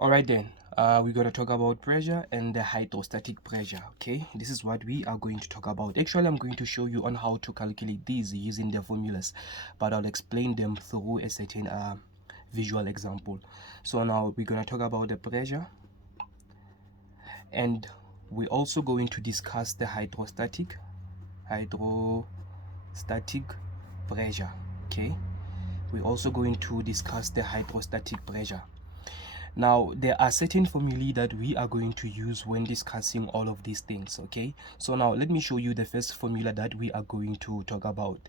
All right then, we're going to talk about pressure and the hydrostatic pressure. Okay, this is what we are going to talk about. Actually, I'm going to show you on how to calculate these using the formulas, but I'll explain them through a certain visual example. So now we're going to talk about the pressure, and we're also going to discuss the hydrostatic pressure. Okay, we're also going to discuss the hydrostatic pressure. Now, there are certain formulae that we are going to use when discussing all of these things, okay? So now, let me show you the first formula that we are going to talk about.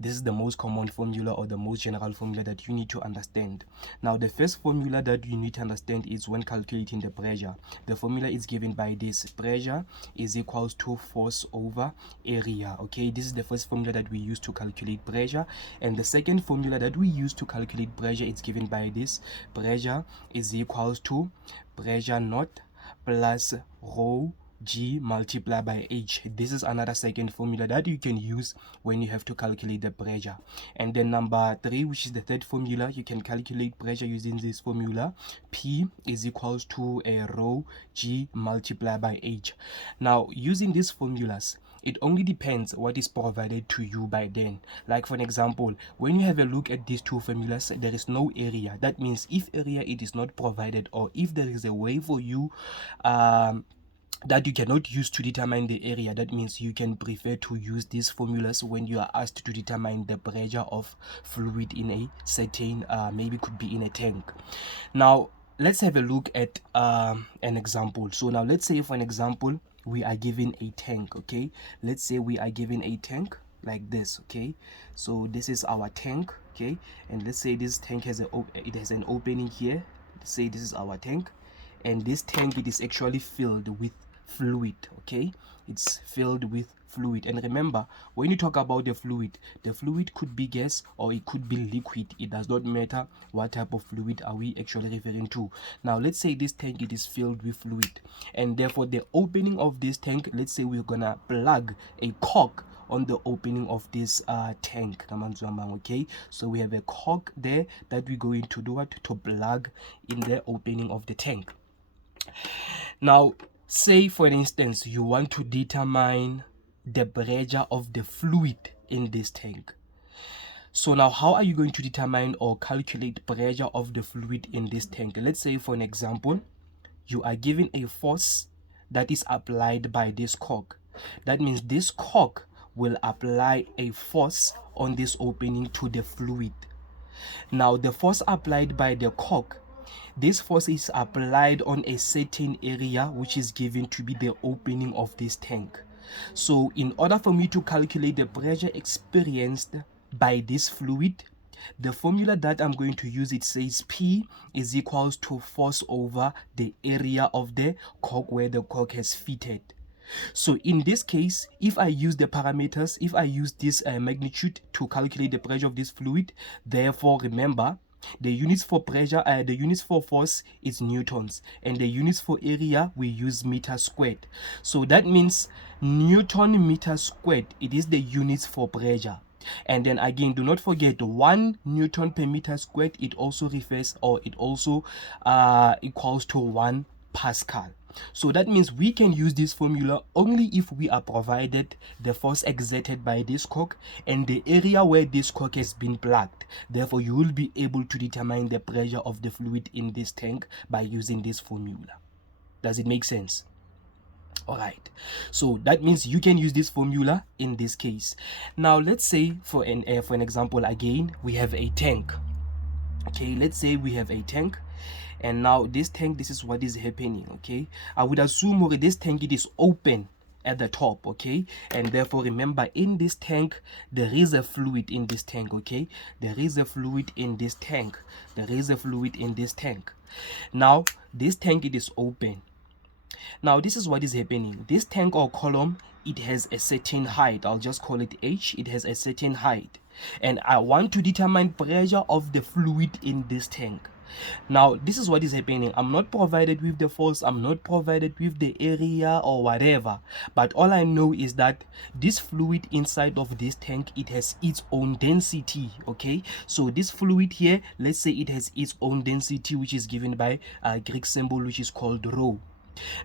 This is the most common formula or the most general formula that you need to understand. Now, the first formula that you need to understand is when calculating the pressure. The formula is given by this. Pressure is equals to force over area, okay? This is the first formula that we use to calculate pressure. And the second formula that we use to calculate pressure is given by this. Pressure is equals to pressure naught plus rho g multiplied by h. This is another second formula that you can use when you have to calculate the pressure. And then number 3, which is the third formula, you can calculate pressure using this formula. P is equals to a rho g multiplied by h. Now, using these formulas, it only depends what is provided to you by then. Like for an example, when you have a look at these two formulas, there is no area. That means if area it is not provided, or if there is a way for you that you cannot use to determine the area, that means you can prefer to use these formulas when you are asked to determine the pressure of fluid in a certain maybe could be in a tank. Now let's have a look at an example. So now let's say for an example we are given a tank, okay? Let's say we are given a tank like this, okay? So this is our tank, okay? And let's say this tank has an opening here. Let's say this is our tank, and this tank, it is actually filled with fluid, okay? It's filled with fluid. And remember, when you talk about the fluid could be gas or it could be liquid. It does not matter what type of fluid are we actually referring to. Now let's say this tank, it is filled with fluid, and therefore the opening of this tank, let's say we're gonna plug a cork on the opening of this tank, okay? So we have a cork there that we're going to do what, to plug in the opening of the tank. Now say for instance you want to determine the pressure of the fluid in this tank. So now how are you going to determine or calculate pressure of the fluid in this tank? Let's say for an example, you are given a force that is applied by this cork. That means this cork will apply a force on this opening to the fluid. Now the force applied by the cork, this force is applied on a certain area which is given to be the opening of this tank. So in order for me to calculate the pressure experienced by this fluid, the formula that I'm going to use, it says P is equals to force over the area of the cork where the cork has fitted. So in this case, if I use the parameters, if I use this magnitude to calculate the pressure of this fluid, therefore remember, the units for pressure, the units for force is newtons, and the units for area we use meter squared. So that means Newton meter squared, it is the units for pressure. And then again, do not forget 1 Newton per meter squared, it also refers, or it also equals to 1 Pascal. So that means we can use this formula only if we are provided the force exerted by this cork and the area where this cork has been plugged. Therefore, you will be able to determine the pressure of the fluid in this tank by using this formula. Does it make sense? Alright, so that means you can use this formula in this case. Now let's say for an example again, we have a tank. Okay, let's say we have a tank, and now this tank, this is what is happening. Okay, I would assume this tank, it is open at the top, okay? And therefore remember, in this tank there is a fluid in this tank, okay? There is a fluid in this tank. There is a fluid in this tank. Now this tank, it is open. Now this is what is happening. This tank or column, it has a certain height. I'll just call it H. It has a certain height, and I want to determine pressure of the fluid in this tank. Now this is what is happening. I'm not provided with the force, I'm not provided with the area or whatever, but all I know is that this fluid inside of this tank, it has its own density. Okay, so this fluid here, let's say it has its own density, which is given by a Greek symbol which is called rho.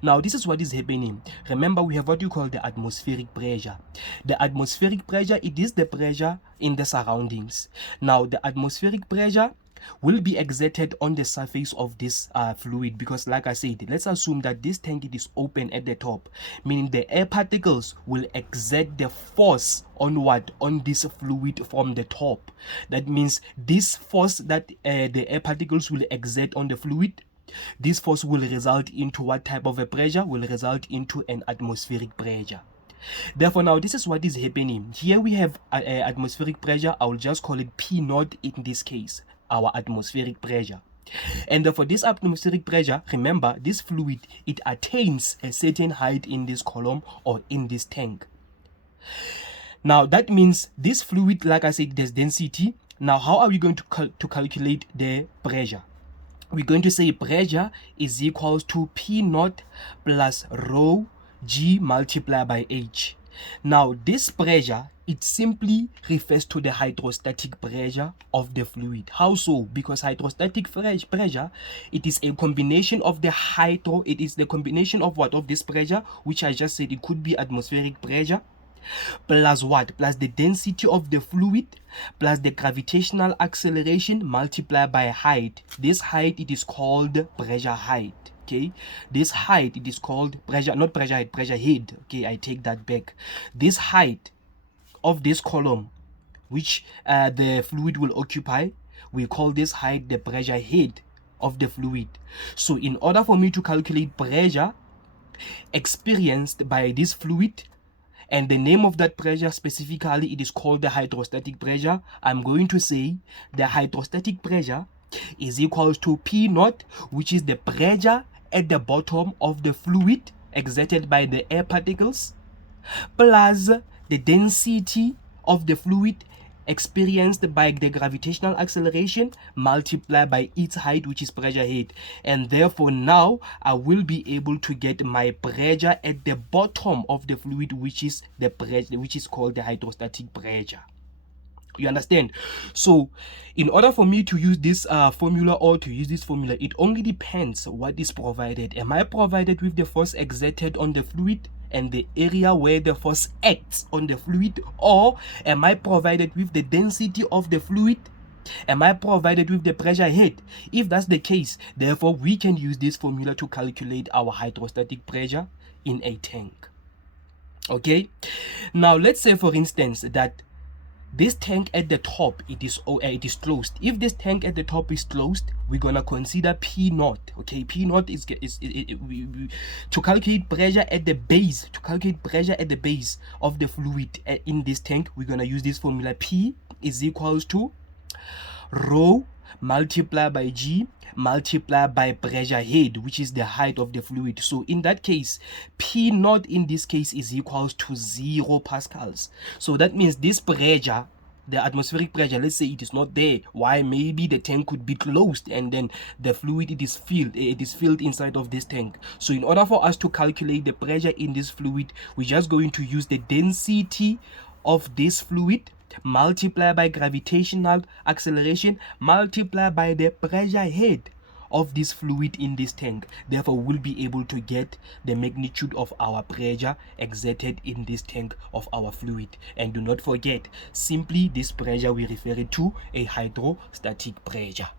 Now this is what is happening. Remember, we have what you call the atmospheric pressure. The atmospheric pressure, it is the pressure in the surroundings. Now the atmospheric pressure will be exerted on the surface of this fluid, because like I said, let's assume that this tank, it is open at the top, meaning the air particles will exert the force on what? On this fluid from the top. That means this force that the air particles will exert on the fluid, this force will result into what type of a pressure? Will result into an atmospheric pressure. Therefore, now this is what is happening. Here we have atmospheric pressure. I will just call it P naught in this case, our atmospheric pressure. And therefore, this atmospheric pressure, remember, this fluid, it attains a certain height in this column or in this tank. Now that means this fluid, like I said, there's density. Now how are we going to calculate the pressure? We're going to say pressure is equals to P naught plus rho G multiplied by H. Now this pressure, it simply refers to the hydrostatic pressure of the fluid. How so? Because hydrostatic pressure, it is a combination of the it is the combination of what? Of this pressure, which I just said, it could be atmospheric pressure, plus what? Plus the density of the fluid, plus the gravitational acceleration multiplied by height. This height, it is called pressure height. Okay, this height, it is called pressure, not pressure height, pressure head. Okay, I take that back. This height of this column, which the fluid will occupy, we call this height the pressure head of the fluid. So in order for me to calculate pressure experienced by this fluid, and the name of that pressure specifically, it is called the hydrostatic pressure, I'm going to say the hydrostatic pressure is equals to P naught, which is the pressure at the bottom of the fluid exerted by the air particles, plus the density of the fluid experienced by the gravitational acceleration multiplied by its height, which is pressure head. And therefore now I will be able to get my pressure at the bottom of the fluid, which is the pressure, which is called the hydrostatic pressure. You understand? So in order for me to use this formula, or to use this formula, it only depends what is provided. Am I provided with the force exerted on the fluid and the area where the force acts on the fluid, or am I provided with the density of the fluid? Am I provided with the pressure head? If that's the case, therefore we can use this formula to calculate our hydrostatic pressure in a tank. Okay, now let's say for instance that this tank at the top, it is closed. If this tank at the top is closed, we're gonna consider P naught. Okay, P naught is to calculate pressure at the base. To calculate pressure at the base of the fluid in this tank, we're gonna use this formula. P is equals to rho multiplied by G multiplied by pressure head, which is the height of the fluid. So in that case, P naught in this case is equals to 0 pascals. So that means this pressure, the atmospheric pressure, let's say it is not there. Why? Maybe the tank could be closed and then the fluid, it is filled inside of this tank. So in order for us to calculate the pressure in this fluid, we're just going to use the density of this fluid multiplied by gravitational acceleration multiplied by the pressure head of this fluid in this tank. Therefore we'll be able to get the magnitude of our pressure exerted in this tank of our fluid. And do not forget, simply this pressure we refer it to a hydrostatic pressure.